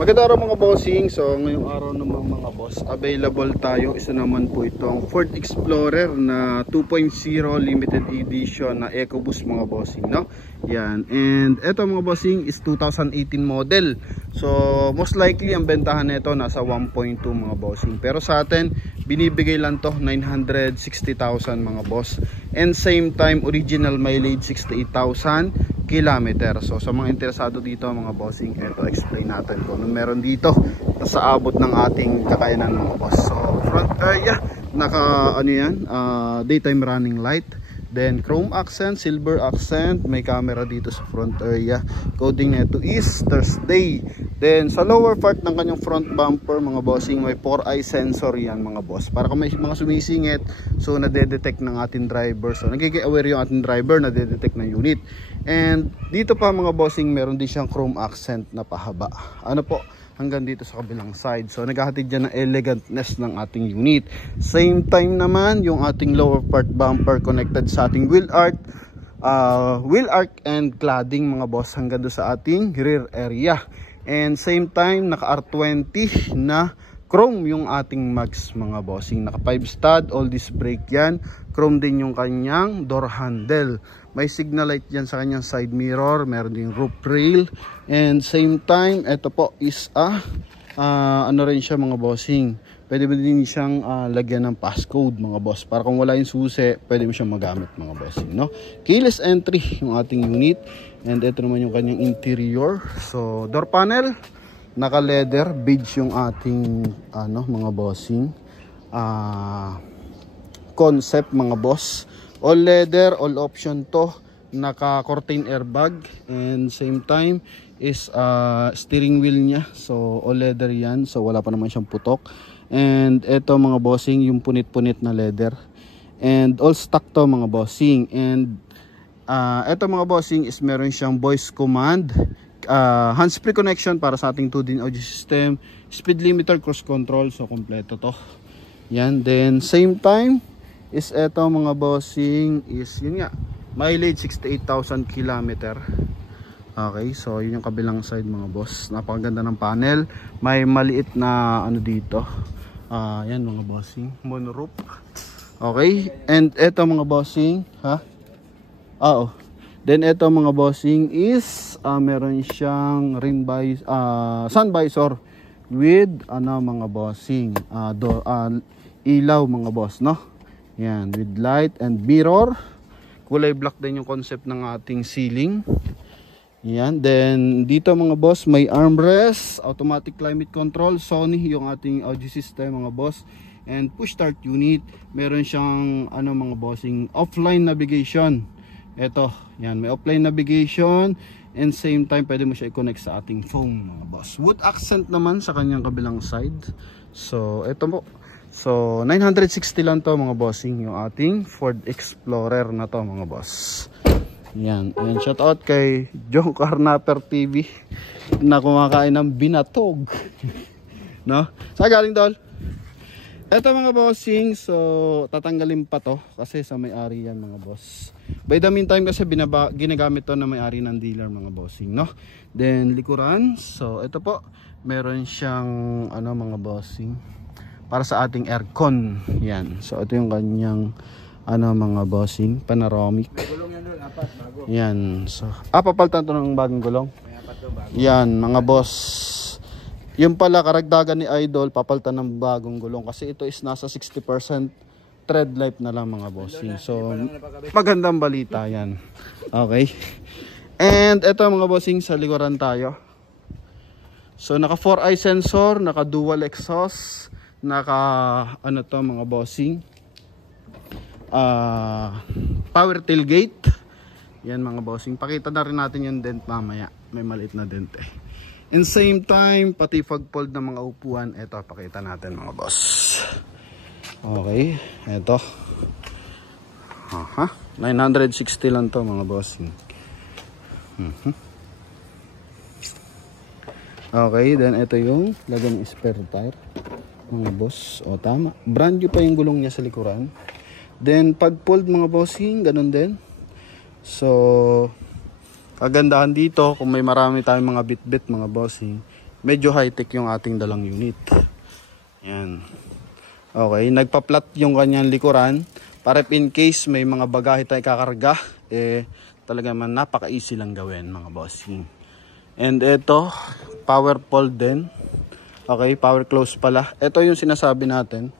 Magandang araw mga bossing. So ngayong araw naman mga boss, available tayo. Isa naman po itong Ford Explorer na 2.0 limited edition na EcoBoost mga bossing, no? Yan. And eto mga bossing is 2018 model. So most likely ang bentahan nito nasa 1.2 mga bossing. Pero sa atin binibigay lang to 960,000 mga boss. And same time original mileage 68,000 kilometer. So sa mga interesado dito mga bossing, eto explain natin kung ano meron dito sa abot ng ating kakayanan mga boss. So front area naka ano yan, daytime running light, then chrome accent, silver accent, may camera dito sa front area. Coding nito is Thursday. Then sa lower part ng kanyang front bumper mga bossing, may 4-eye sensor yan mga boss, para kung may mga sumisingit, so nade-detect ng ating driver. So nagiging-aware yung ating driver, nade-detect ng unit. And dito pa mga bossing, meron din siyang chrome accent na pahaba. Ano po, hanggang dito sa kabilang side. So naghahatid dyan ng elegantness ng ating unit. Same time naman, yung ating lower part bumper connected sa ating wheel arch and cladding mga boss, hanggang doon sa ating rear area. And same time, naka R20 na chrome yung ating mags mga bossing. Naka 5 stud, all disc brake yan. Chrome din yung kanyang door handle. May signal light dyan sa kanyang side mirror. Meron din roof rail. And same time, ito po is ano rin siya mga bossing. Pwede mo din siyang lagyan ng passcode mga boss. Para kung wala yung susi, pwede mo siyang magamit mga bossing, no? Keyless entry yung ating unit. And ito naman yung kanyang interior. So door panel, naka leather, beige yung ating mga bossing. Concept mga boss. All leather, all option to. Naka curtain airbag. And same time is steering wheel niya. So all leather yan. So wala pa naman siyang putok. And ito mga bossing, yung punit-punit na leather. And all stock to mga bossing. And ito mga bossing is meron siyang voice command, hands-free connection para sa ating 2-din audio system, speed limiter, cruise control. So kompleto to. Yan. Then same time is eto mga bossing is yun nga, mileage 68,000 kilometer. Okay, so yun yung kabilang side mga boss. Napakaganda ng panel. May maliit na ano dito. Yan mga bossing, monoroof. Okay, and eto mga bossing, then eto mga bossing is meron siyang sun visor with mga bossing ilaw mga boss, no? Yan, with light and mirror. Kulay black din yung concept ng ating ceiling. Yan, then dito mga boss may armrest, automatic climate control, Sony yung ating audio system mga boss, and push start unit. Meron siyang mga bossing, offline navigation. Ito, yan, may offline navigation, and same time pwede mo siya i-connect sa ating phone mga boss. Wood accent naman sa kanyang kabilang side. So ito po. So 960 lang to mga bossing, yung ating Ford Explorer na to mga boss. Yan, and shout out kay John Carnaper TV na kumakain ng binatog. No? Saan galing tol? Eto mga bossing, so tatanggalin pa to kasi sa may-ari yan mga boss. By the meantime kasi ginagamit to na may-ari ng dealer mga bossing, no? Then likuran, so ito po, meron siyang mga bossing para sa ating aircon. Yan, so ito yung kanyang mga bossing, panoramic. Gulong yan doon, 4 bago. Yan, so papalitan to ng bagong gulong. May 4 to bago. Yan mga boss. Yung pala karagdagan ni Idol, papalitan ng bagong gulong kasi ito is nasa 60% tread life na lang mga bossing. So magandang balita yan. Okay. And ito mga bossing, sa likuran tayo. So naka 4-eye sensor, naka dual exhaust, naka mga bossing, power tailgate. Yan mga bossing, pakita na rin natin yung dent mamaya, may maliit na dent in same time pati pag-fold ng mga upuan. Ito pakita natin mga boss. Okay, ito 960 lang to mga bossing. Okay, then ito yung lagyan ng spare tire mga boss. O tama, brand new pa yung gulong niya sa likuran. Then pag fold mga bossing, ganun din. So kagandahan dito, kung may marami tayong mga bit-bit mga bossing, medyo high-tech yung ating dalang unit. Yan. Okay, nagpa-flat yung kanyang likuran para in case may mga bagahe tayo kakarga, talaga man napaka-easy lang gawin mga bossing. And ito, power pole din. Okay, power close pala. Ito yung sinasabi natin,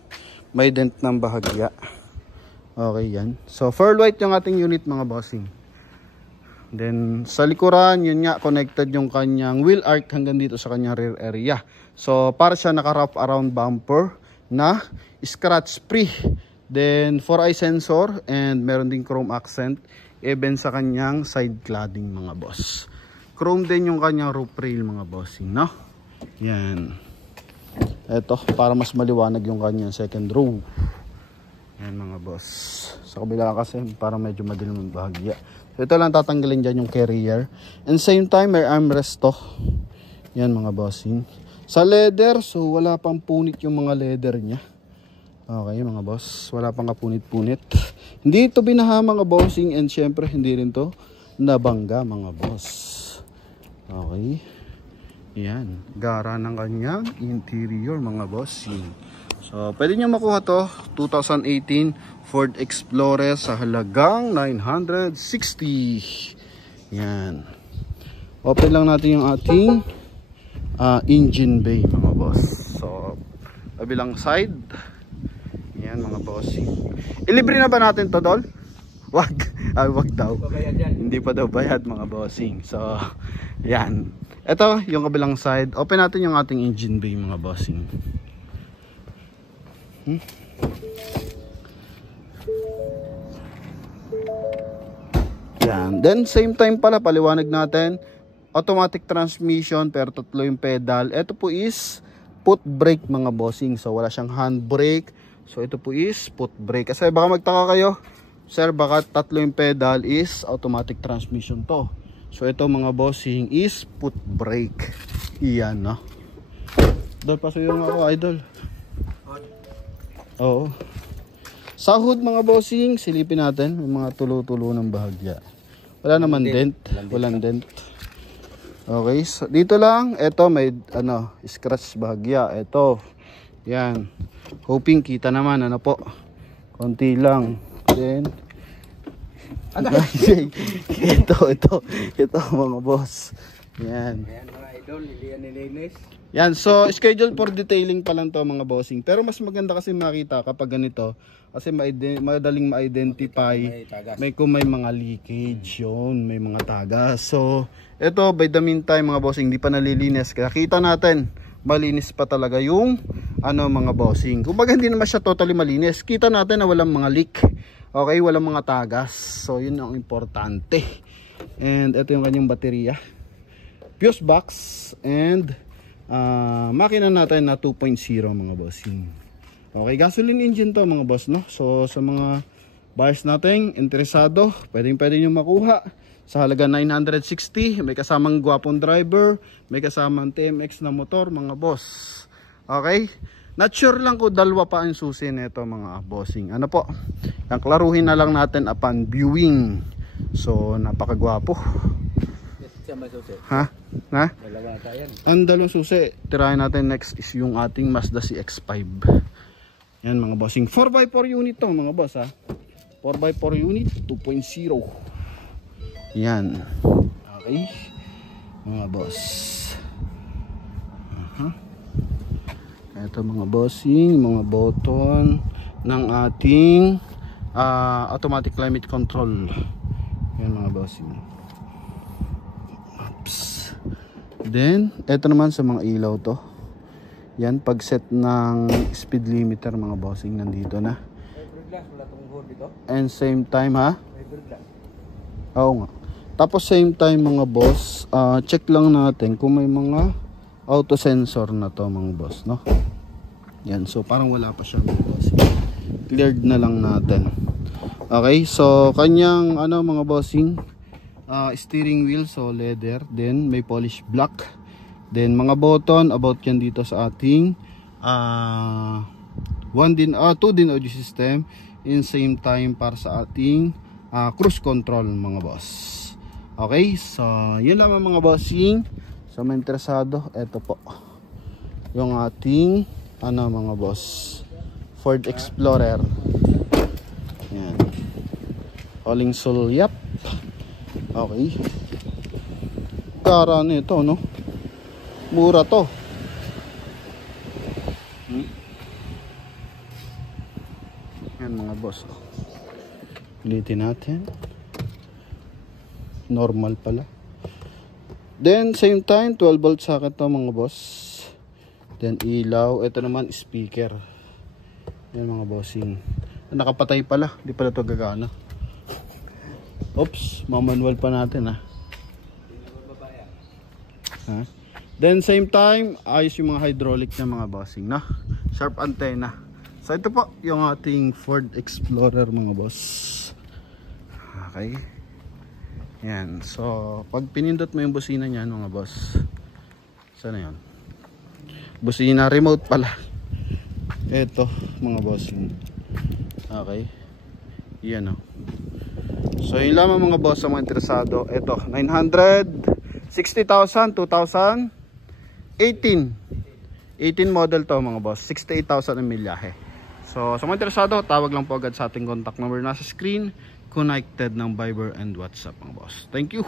may dent ng bahagya. Okay, yan. So, fur white yung ating unit mga bossing. Then, sa likuran, yun nga, connected yung kanyang wheel arch hanggang dito sa kanyang rear area. So, para siya naka-wrap around bumper na scratch free. Then, 4-eye sensor and meron ding chrome accent. Even sa kanyang side cladding mga boss. Chrome din yung kanyang roof rail mga bossing, no? Yan. Ito, para mas maliwanag yung kanyang second row. Yan mga boss. Sa kabila kasi para medyo madilim ang bahagya. So, ito lang tatanggalin dyan yung carrier. And same time may armrest to. Yan mga bossing. Sa leather, so wala pang punit yung mga leather nya. Okay mga boss, wala pang kapunit-punit. Hindi ito binaha mga bossing, and syempre hindi rin to nabangga mga boss. Okay. Yan, gara ng kanyang interior mga bossing. So, pwede nyo makuha to 2018 Ford Explorer sa halagang 960. Yan. Open lang natin yung ating engine bay mga boss. So, kabilang side. Yan mga bossing. Ilibre na ba natin to, Dol? Wag. Wag daw. Hindi pa daw bayad mga bossing. So, yan. Ito, yung kabilang side. Open natin yung ating engine bay mga bossing. Yan. Then same time pala paliwanag natin, automatic transmission pero tatlo yung pedal. Ito po is foot brake mga bossing. So wala siyang hand brake. So ito po is foot brake. Kasi baka magtaka kayo, sir, baka tatlo yung pedal is automatic transmission to. So ito mga bossing is foot brake. Iyan, no? Idol, pasuyo nga ako, idol. Oo. Sa hood mga bossing, silipin natin. May mga tulo-tulo ng bahagya. Wala naman dent. Walang dent. Okay. So, dito lang. Ito may scratch bahagya. Ito. Yan. Hoping kita naman. Ano po. Konti lang. Then. Ito mga boss. Yan. Ayan mga idol. Nilinis. Yan, so schedule for detailing pa lang to mga bossing. Pero mas maganda kasi makita kapag ganito. Kasi madaling ma-identify kung may mga leakage yun, may mga tagas. So, ito by the meantime mga bossing, hindi pa nalilinis. Kaya kita natin, malinis pa talaga yung mga bossing. Kumbaga hindi naman siya totally malinis. Kita natin na walang mga leak. Okay, walang mga tagas. So, yun ang importante. And ito yung kanyang baterya. Fuse box and makina natin na 2.0 mga bossing. Okay, gasoline engine to mga boss, no? So sa mga buyers natin interesado, pwede nyo makuha sa halaga 960. May kasamang gwapong driver, may kasamang TMX na motor mga boss. Okay, not sure lang kung dalawa pa ang susi nito mga bossing. Ano po, ang klaruhin na lang natin upon viewing. So napakagwapo. Ha? Ha? Ang dalawang susi. Tirahin natin next is yung ating Mazda CX-5. Yan mga bossing. 4x4 unit to mga boss ha. 4x4 unit 2.0. Yan. Okay. Mga boss. Ito mga bossing, mga button ng ating automatic climate control. Yan mga bossing. Then, eto naman sa mga ilaw to. Yan, pag set ng speed limiter mga bossing, nandito na. And same time ha? Oo nga. Tapos same time mga boss, check lang natin kung may mga auto sensor na to mga boss, no? Yan, so parang wala pa siya mga bossing. Cleared na lang natin. Okay, so kanyang mga bossing, steering wheel, so leather, then may polish black, then mga button about yan dito sa ating 2 din audio system, in same time para sa ating cruise control mga boss. Okay, so yun lamang mga bossing. So Sa mga interesado, eto po yung ating mga boss, Ford Explorer. Yan, Oling Sulyap. Okay, kara nito, no? Mura to. Yan mga boss, ulitin natin. Normal pala. Then same time 12 volt socket to mga boss. Then ilaw, ito naman speaker. Yan mga bossing. Nakapatay pala, di pala to gagana. Oops, mamanual pa natin ha. Then same time, ayos yung mga hydraulic na mga bossing, na sharp antenna. So ito po yung ating Ford Explorer mga boss. Okay. Yan. So pag pinindot mo yung busina niyan mga boss, sana yan? Busina remote pala. Ito mga bossing. Okay. Yan o. So yun lamang mga boss sa mga interesado. Ito 960,000 2018 model to mga boss. 68,000 ang milyahe. So sa mga interesado, tawag lang po agad sa ating contact number nasa screen, connected ng Viber and WhatsApp mga boss. Thank you.